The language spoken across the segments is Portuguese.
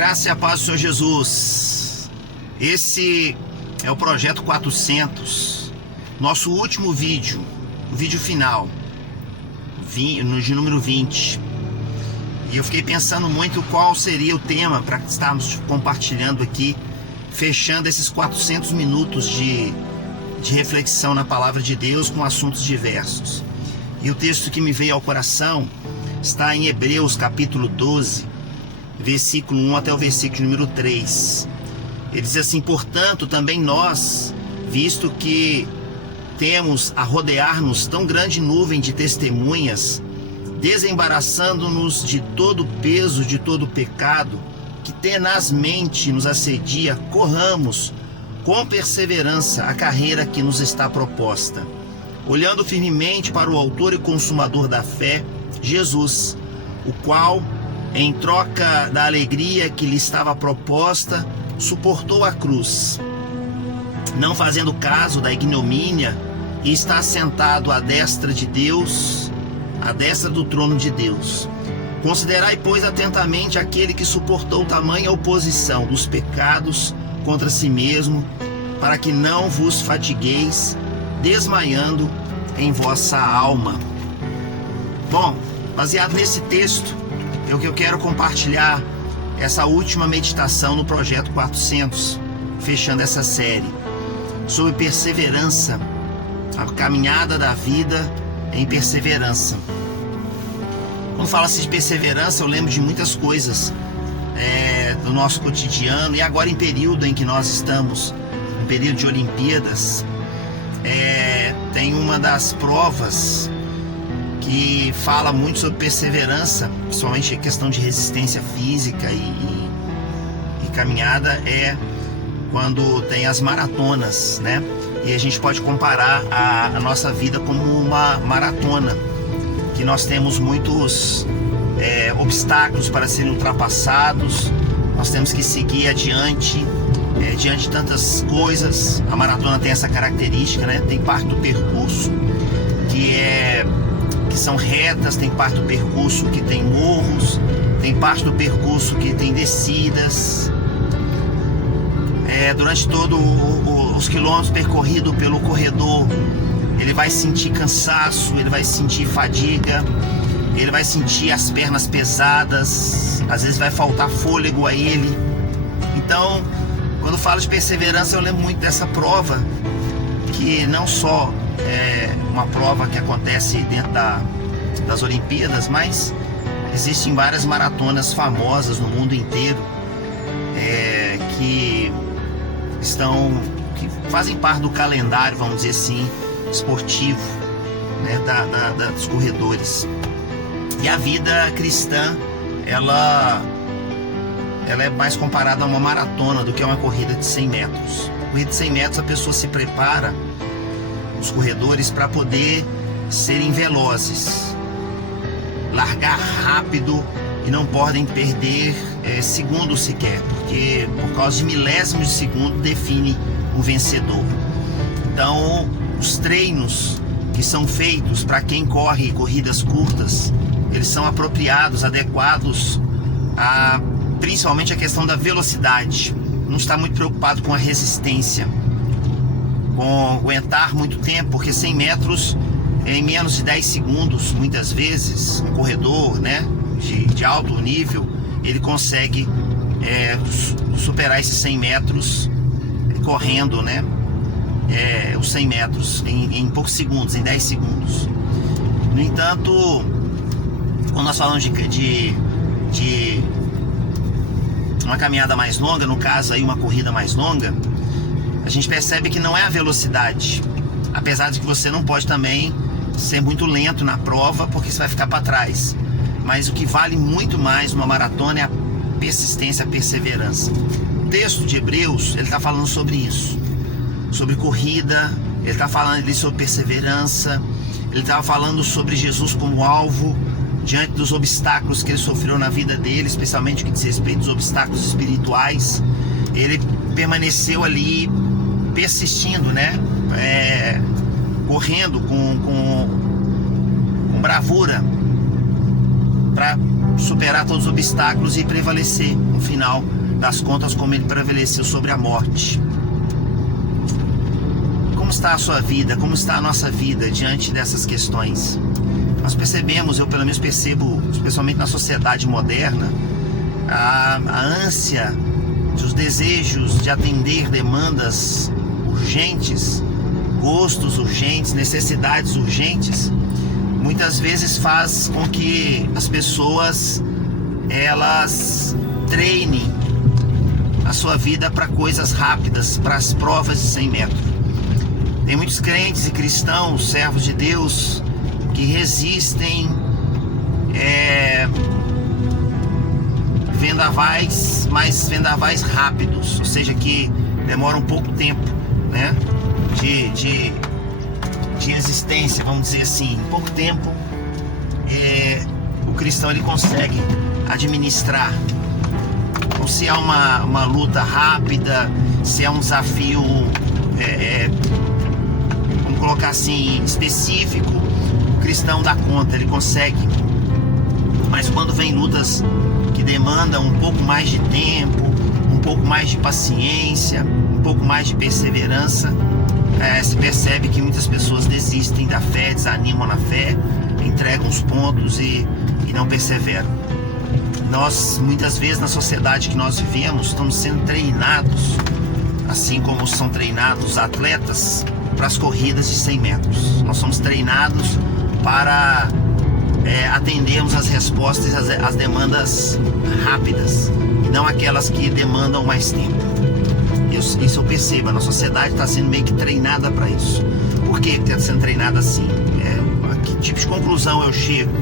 Graça e a paz do Senhor Jesus. Esse é o Projeto 400, nosso último vídeo, o vídeo final, de número 20. E eu fiquei pensando muito qual seria o tema para estarmos compartilhando aqui, fechando esses 400 minutos de reflexão na Palavra de Deus com assuntos diversos. E o texto que me veio ao coração está em Hebreus capítulo 12, versículo 1 até o versículo número 3. Ele diz assim: portanto, também nós, visto que temos a rodear-nos tão grande nuvem de testemunhas, desembaraçando-nos de todo o peso, de todo o pecado, que tenazmente nos assedia, corramos com perseverança a carreira que nos está proposta, olhando firmemente para o autor e consumador da fé, Jesus, o qual, em troca da alegria que lhe estava proposta, suportou a cruz, não fazendo caso da ignomínia, e está sentado à destra de Deus, à destra do trono de Deus. Considerai, pois, atentamente aquele que suportou tamanha oposição dos pecados contra si mesmo, para que não vos fatigueis, desmaiando em vossa alma. Bom, baseado nesse texto, é o que eu quero compartilhar essa última meditação no Projeto 400, fechando essa série, sobre perseverança, a caminhada da vida em perseverança. Quando fala-se de perseverança, eu lembro de muitas coisas do nosso cotidiano, e agora em período em que nós estamos, um período de Olimpíadas, tem uma das provas que fala muito sobre perseverança, principalmente a questão de resistência física e caminhada, é quando tem as maratonas, né? E a gente pode comparar a nossa vida como uma maratona, que nós temos muitos obstáculos para serem ultrapassados, nós temos que seguir adiante, diante de tantas coisas. A maratona tem essa característica, né? Tem parte do percurso que são retas, tem parte do percurso que tem morros, tem parte do percurso que tem descidas. Durante todos os quilômetros percorridos pelo corredor, ele vai sentir cansaço, ele vai sentir fadiga, ele vai sentir as pernas pesadas, às vezes vai faltar fôlego a ele. Então, quando falo de perseverança, eu lembro muito dessa prova, que não só é uma prova que acontece dentro das Olimpíadas, mas existem várias maratonas famosas no mundo inteiro, que fazem parte do calendário, vamos dizer assim, esportivo, né, dos corredores. E a vida cristã, ela é mais comparada a uma maratona do que a uma corrida de 100 metros. Corrida de 100 metros, a pessoa se prepara, os corredores, para poder serem velozes, largar rápido, e não podem perder segundos sequer, porque por causa de milésimos de segundo define o vencedor. Então, os treinos que são feitos para quem corre corridas curtas, eles são apropriados, adequados principalmente a questão da velocidade. Não está muito preocupado com a resistência, com aguentar muito tempo, porque 100 metros em menos de 10 segundos, muitas vezes, um corredor, né, de alto nível, ele consegue superar esses 100 metros correndo, né, os 100 metros em poucos segundos, em 10 segundos. No entanto, quando nós falamos de uma caminhada mais longa, no caso aí uma corrida mais longa, a gente percebe que não é a velocidade, apesar de que você não pode também ser muito lento na prova, porque você vai ficar para trás. Mas o que vale muito mais numa maratona é a persistência, a perseverança. O texto de Hebreus, ele está falando sobre isso, sobre corrida, ele está falando ali sobre perseverança, ele estava falando sobre Jesus como alvo, diante dos obstáculos que ele sofreu na vida dele, especialmente o que diz respeito aos obstáculos espirituais. Ele permaneceu ali persistindo, né? Correndo com bravura, para superar todos os obstáculos e prevalecer, no final das contas, como ele prevaleceu sobre a morte. Como está a sua vida? Como está a nossa vida diante dessas questões? Nós percebemos, eu pelo menos percebo, especialmente na sociedade moderna, a ânsia, os desejos de atender demandas urgentes, gostos urgentes, necessidades urgentes, muitas vezes faz com que as pessoas elas treinem a sua vida para coisas rápidas, para as provas de 100 metros. Tem muitos crentes e cristãos, servos de Deus, que resistem vendavais, mas vendavais rápidos, ou seja, que demoram um pouco tempo, né, de existência, vamos dizer assim. Em pouco tempo o cristão ele consegue administrar. Então, se é uma luta rápida, se é um desafio vamos colocar assim, específico, o cristão dá conta, ele consegue. Mas quando vem lutas que demandam um pouco mais de tempo, um pouco mais de paciência, um pouco mais de perseverança, se percebe que muitas pessoas desistem da fé, desanimam na fé, entregam os pontos e não perseveram. Nós, muitas vezes, na sociedade que nós vivemos, estamos sendo treinados, assim como são treinados os atletas, para as corridas de 100 metros. Nós somos treinados para atendermos as respostas, as demandas rápidas, e não aquelas que demandam mais tempo. Isso eu percebo, a nossa sociedade está sendo meio que treinada para isso. Por que está sendo treinada assim? A que tipo de conclusão eu chego?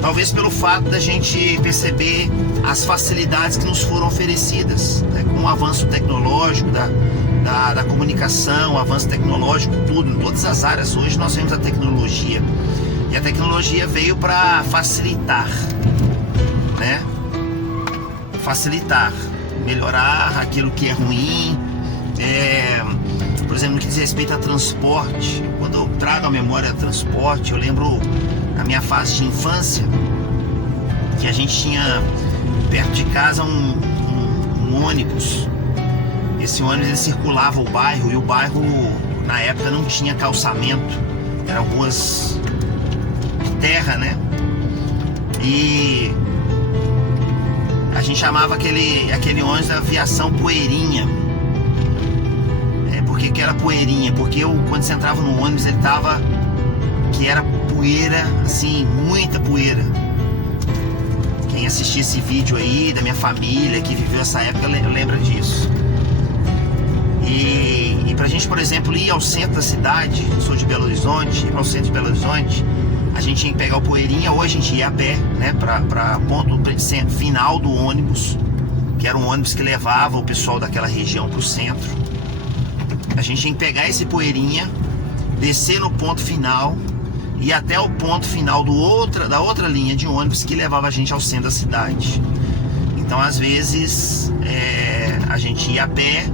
Talvez pelo fato da gente perceber as facilidades que nos foram oferecidas, né? Com o avanço tecnológico da comunicação, o avanço tecnológico, tudo, em todas as áreas. Hoje nós vemos a tecnologia, e a tecnologia veio para facilitar, né? Facilitar, melhorar aquilo que é ruim. Por exemplo, no que diz respeito a transporte, quando eu trago a memória a transporte, eu lembro na minha fase de infância que a gente tinha perto de casa um ônibus. Esse ônibus ele circulava o bairro, e o bairro na época não tinha calçamento, eram ruas de terra, né? E a gente chamava aquele ônibus da aviação Poeirinha. Por que era poeirinha? Porque quando você entrava no ônibus, ele tava, que era poeira, assim, muita poeira. Quem assistiu esse vídeo aí, da minha família, que viveu essa época, lembra disso. E pra gente, por exemplo, ir ao centro da cidade, eu sou de Belo Horizonte, ir ao centro de Belo Horizonte, a gente tinha que pegar o Poeirinha, ou a gente ia a pé, né, pra ponto final do ônibus, que era um ônibus que levava o pessoal daquela região pro centro. A gente tinha que pegar esse Poeirinha, descer no ponto final, e até o ponto final da outra linha de ônibus que levava a gente ao centro da cidade. Então, às vezes, a gente ia a pé,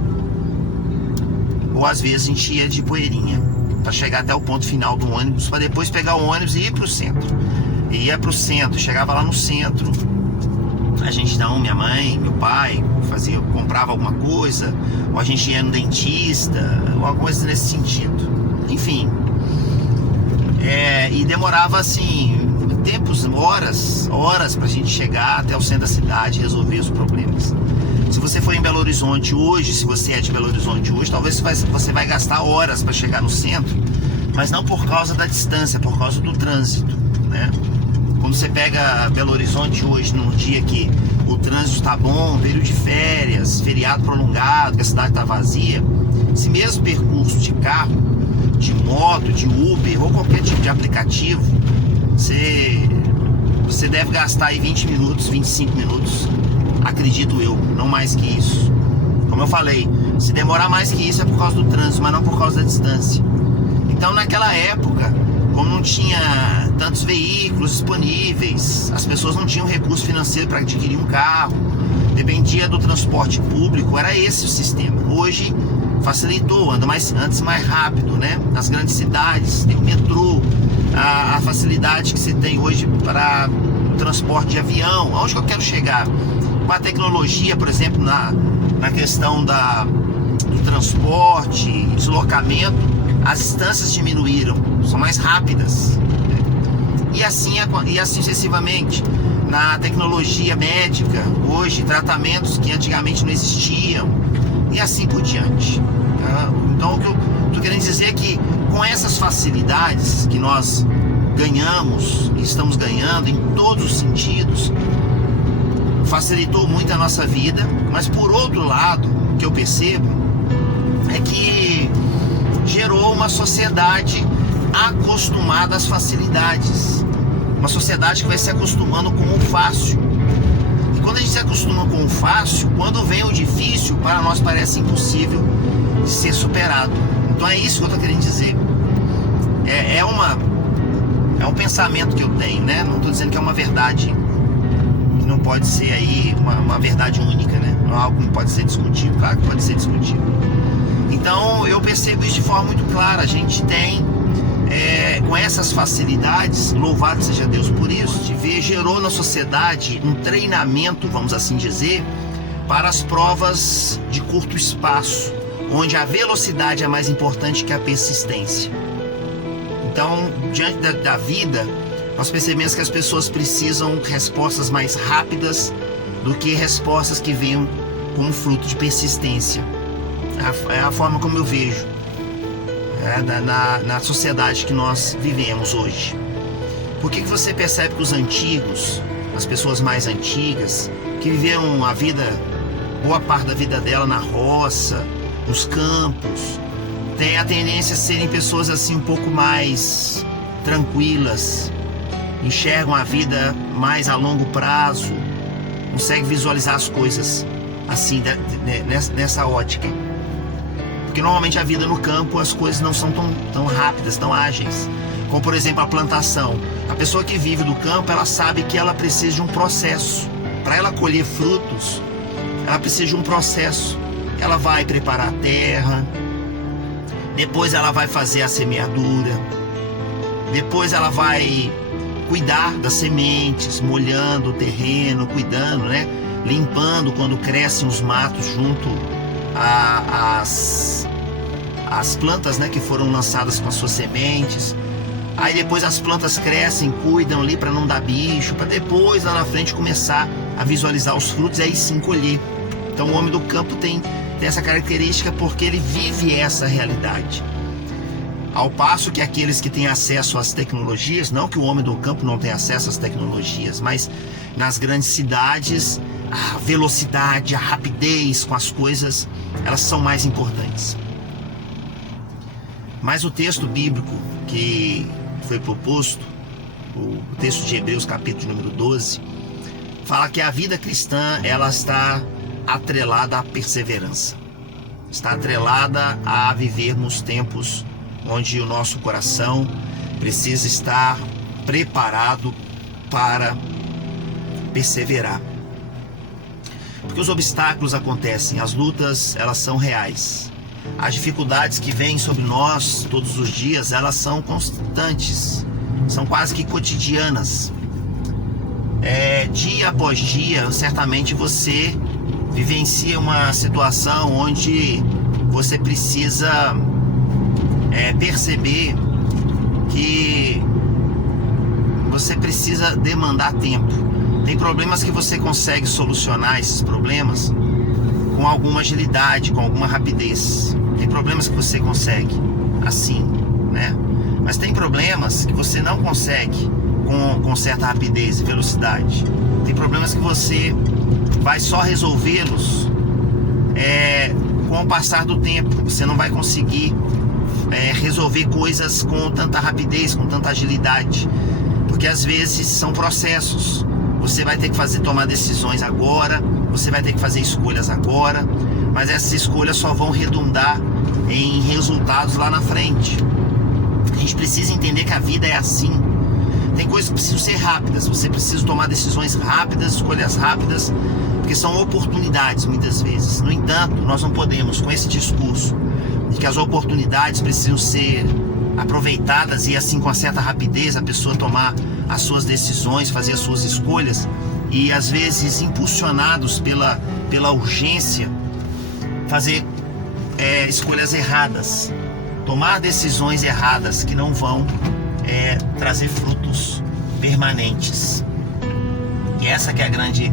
ou às vezes a gente ia de Poeirinha, para chegar até o ponto final do ônibus, para depois pegar o ônibus e ir para o centro. E ia para o centro, chegava lá no centro, a gente minha mãe, meu pai, comprava alguma coisa, ou a gente ia no dentista, ou alguma coisa nesse sentido. Enfim, e demorava assim, horas pra gente chegar até o centro da cidade e resolver os problemas. Se você for em Belo Horizonte hoje, se você é de Belo Horizonte hoje, talvez você vai gastar horas para chegar no centro, mas não por causa da distância, por causa do trânsito, né? Quando você pega Belo Horizonte hoje, num dia que o trânsito está bom, período de férias, feriado prolongado, que a cidade está vazia, esse mesmo percurso de carro, de moto, de Uber ou qualquer tipo de aplicativo, você deve gastar aí 20 minutos, 25 minutos, acredito eu, não mais que isso. Como eu falei, se demorar mais que isso é por causa do trânsito, mas não por causa da distância. Então, naquela época, como não tinha tantos veículos disponíveis, as pessoas não tinham recurso financeiro para adquirir um carro, dependia do transporte público, era esse o sistema. Hoje facilitou, antes mais rápido, né? Nas grandes cidades tem o metrô, a facilidade que se tem hoje para o transporte de avião. Aonde que eu quero chegar? Com a tecnologia, por exemplo, na questão do transporte, deslocamento, as distâncias diminuíram, são mais rápidas. E assim sucessivamente. Na tecnologia médica, hoje, tratamentos que antigamente não existiam, e assim por diante. Então, o que eu estou querendo dizer é que com essas facilidades que nós ganhamos, e estamos ganhando em todos os sentidos, facilitou muito a nossa vida, mas por outro lado, o que eu percebo é que gerou uma sociedade acostumada às facilidades, uma sociedade que vai se acostumando com o fácil. E quando a gente se acostuma com o fácil, quando vem o difícil, para nós parece impossível de ser superado. Então é isso que eu estou querendo dizer. É um pensamento que eu tenho, né? Não estou dizendo que é uma verdade, que não pode ser aí uma verdade única, né? Não é algo que não pode ser discutido, claro que pode ser discutido. Então eu percebo isso de forma muito clara. A gente tem, com essas facilidades, louvado seja Deus por isso, gerou na sociedade um treinamento, vamos assim dizer, para as provas de curto espaço, onde a velocidade é mais importante que a persistência. Então, diante da vida, nós percebemos que as pessoas precisam de respostas mais rápidas do que respostas que venham como fruto de persistência. É a forma como eu vejo na sociedade que nós vivemos hoje. Por que você percebe que os antigos, as pessoas mais antigas, que viveram a vida, boa parte da vida dela na roça, nos campos, têm a tendência a serem pessoas assim um pouco mais tranquilas, enxergam a vida mais a longo prazo, conseguem visualizar as coisas assim, nessa ótica. Porque normalmente a vida no campo, as coisas não são tão rápidas, tão ágeis. Como por exemplo a plantação. A pessoa que vive do campo, ela sabe que ela precisa de um processo. Para ela colher frutos, ela precisa de um processo. Ela vai preparar a terra, depois ela vai fazer a semeadura, depois ela vai cuidar das sementes, molhando o terreno, cuidando, né? Limpando quando crescem os matos junto às plantas, né, que foram lançadas com as suas sementes. Aí depois as plantas crescem, cuidam ali para não dar bicho, para depois lá na frente começar a visualizar os frutos e aí sim colher. Então o homem do campo tem essa característica porque ele vive essa realidade. Ao passo que aqueles que têm acesso às tecnologias, não que o homem do campo não tenha acesso às tecnologias, mas nas grandes cidades, a velocidade, a rapidez com as coisas, elas são mais importantes. Mas o texto bíblico que foi proposto, o texto de Hebreus capítulo número 12, fala que a vida cristã, ela está atrelada à perseverança, está atrelada a vivermos tempos onde o nosso coração precisa estar preparado para perseverar. Porque os obstáculos acontecem, as lutas, elas são reais. As dificuldades que vêm sobre nós todos os dias, elas são constantes, são quase que cotidianas. Dia após dia, certamente você vivencia uma situação onde você precisa perceber que você precisa demandar tempo. Tem problemas que você consegue solucionar esses problemas com alguma agilidade, com alguma rapidez. Tem problemas que você consegue assim, né? Mas tem problemas que você não consegue com certa rapidez e velocidade. Tem problemas que você vai só resolvê-los com o passar do tempo. Você não vai conseguir resolver coisas com tanta rapidez, com tanta agilidade, porque às vezes são processos. Você vai ter que tomar decisões agora, você vai ter que fazer escolhas agora, mas essas escolhas só vão redundar em resultados lá na frente. A gente precisa entender que a vida é assim. Tem coisas que precisam ser rápidas, você precisa tomar decisões rápidas, escolhas rápidas, porque são oportunidades muitas vezes. No entanto, nós não podemos, com esse discurso de que as oportunidades precisam ser aproveitadas e assim com uma certa rapidez a pessoa tomar as suas decisões, fazer as suas escolhas, e às vezes impulsionados pela urgência, fazer escolhas erradas, tomar decisões erradas que não vão trazer frutos permanentes. E essa que é a grande,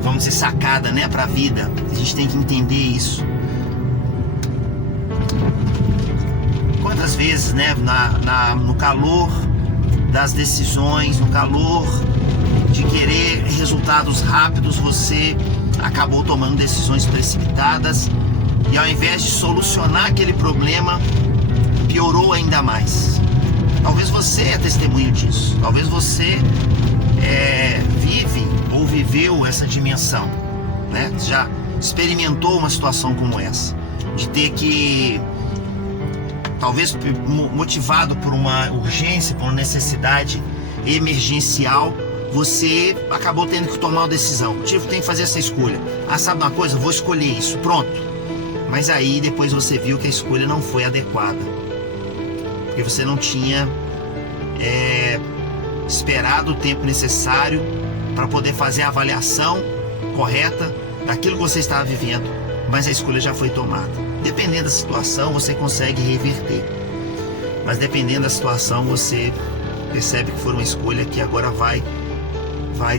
vamos dizer, sacada, né, para a vida. A gente tem que entender isso. Quantas vezes, né, no calor das decisões, no calor de querer resultados rápidos, você acabou tomando decisões precipitadas e ao invés de solucionar aquele problema, piorou ainda mais. Talvez você é testemunho disso. Talvez você vive ou viveu essa dimensão, né? Já experimentou uma situação como essa, de ter que, talvez motivado por uma urgência, por uma necessidade emergencial, você acabou tendo que tomar uma decisão. Tem que fazer essa escolha. Sabe uma coisa? Vou escolher isso, pronto. Mas aí depois você viu que a escolha não foi adequada, porque você não tinha esperado o tempo necessário para poder fazer a avaliação correta daquilo que você estava vivendo, mas a escolha já foi tomada. Dependendo da situação, você consegue reverter, mas dependendo da situação, você percebe que foi uma escolha que agora vai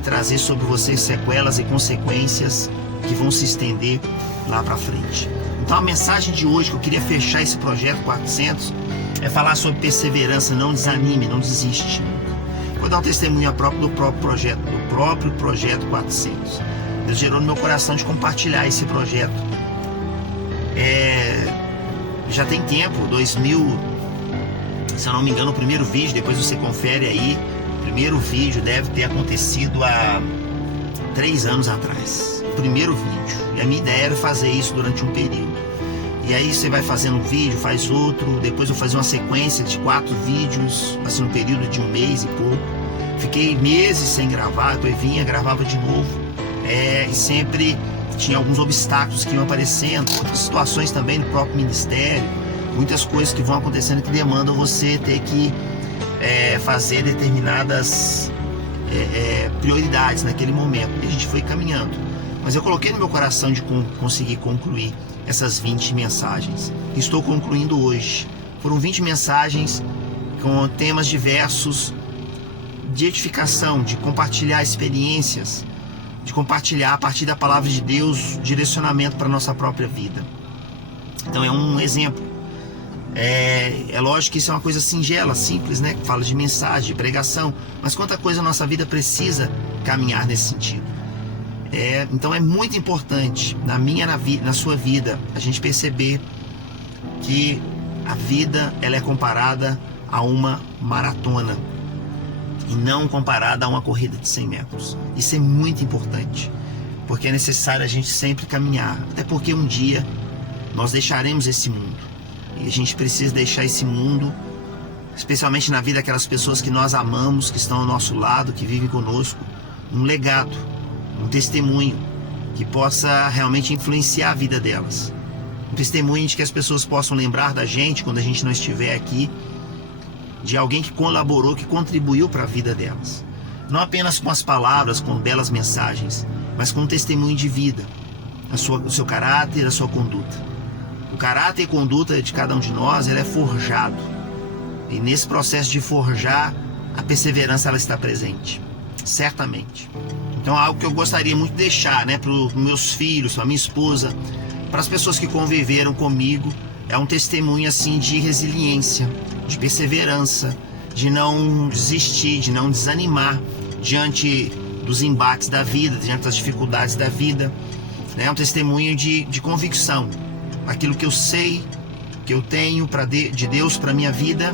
trazer sobre você sequelas e consequências que vão se estender lá para frente. Então a mensagem de hoje que eu queria fechar esse projeto 400 é falar sobre perseverança. Não desanime, não desiste. Vou dar um testemunho do próprio projeto 400. Deus gerou no meu coração de compartilhar esse projeto. Já tem tempo, 2000, se eu não me engano, o primeiro vídeo, depois você confere aí, o primeiro vídeo deve ter acontecido há 3 anos atrás. O primeiro vídeo. E a minha ideia era fazer isso durante um período. E aí você vai fazendo um vídeo, faz outro, depois eu fazia uma sequência de 4 vídeos, assim, um período de 1 mês e pouco. Fiquei meses sem gravar, depois vinha, gravava de novo. E sempre tinha alguns obstáculos que iam aparecendo, outras situações também no próprio ministério, muitas coisas que vão acontecendo que demandam você ter que fazer determinadas prioridades naquele momento. E a gente foi caminhando. Mas eu coloquei no meu coração de conseguir concluir essas 20 mensagens. Estou concluindo hoje. Foram 20 mensagens com temas diversos de edificação, de compartilhar experiências, de compartilhar a partir da palavra de Deus direcionamento para a nossa própria vida. Então é um exemplo. É lógico que isso é uma coisa singela, simples, né? Fala de mensagem, de pregação, mas quanta coisa a nossa vida precisa caminhar nesse sentido. Então é muito importante na sua vida a gente perceber que a vida ela é comparada a uma maratona e não comparada a uma corrida de 100 metros. Isso é muito importante, porque é necessário a gente sempre caminhar, até porque um dia nós deixaremos esse mundo e a gente precisa deixar esse mundo, especialmente na vida daquelas pessoas que nós amamos, que estão ao nosso lado, que vivem conosco, um legado, um testemunho que possa realmente influenciar a vida delas, um testemunho de que as pessoas possam lembrar da gente quando a gente não estiver aqui, de alguém que colaborou, que contribuiu para a vida delas, não apenas com as palavras, com belas mensagens, mas com um testemunho de vida, o seu caráter, a sua conduta. O caráter e conduta de cada um de nós, ele é forjado, e nesse processo de forjar, a perseverança ela está presente, certamente. Então é algo que eu gostaria muito de deixar, né, para os meus filhos, para a minha esposa, para as pessoas que conviveram comigo. É um testemunho assim de resiliência, de perseverança, de não desistir, de não desanimar diante dos embates da vida, diante das dificuldades da vida. É um testemunho de convicção, aquilo que eu sei, que eu tenho de Deus para a minha vida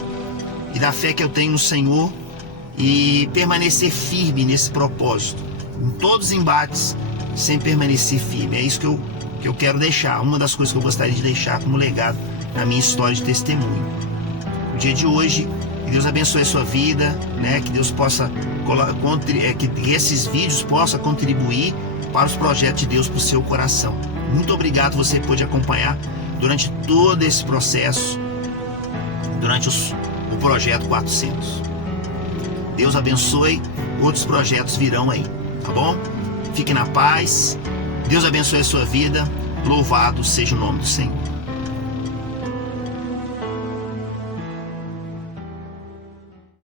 e da fé que eu tenho no Senhor, e permanecer firme nesse propósito. Em todos os embates, sempre permanecer firme. É isso que eu quero deixar. Uma das coisas que eu gostaria de deixar como legado na minha história de testemunho. No dia de hoje, que Deus abençoe a sua vida, né? Que Deus possa, que esses vídeos possam contribuir para os projetos de Deus para o seu coração. Muito obrigado, você pôde acompanhar durante todo esse processo durante o projeto 400. Deus abençoe, outros projetos virão aí, tá bom? Fique na paz, Deus abençoe a sua vida, louvado seja o nome do Senhor.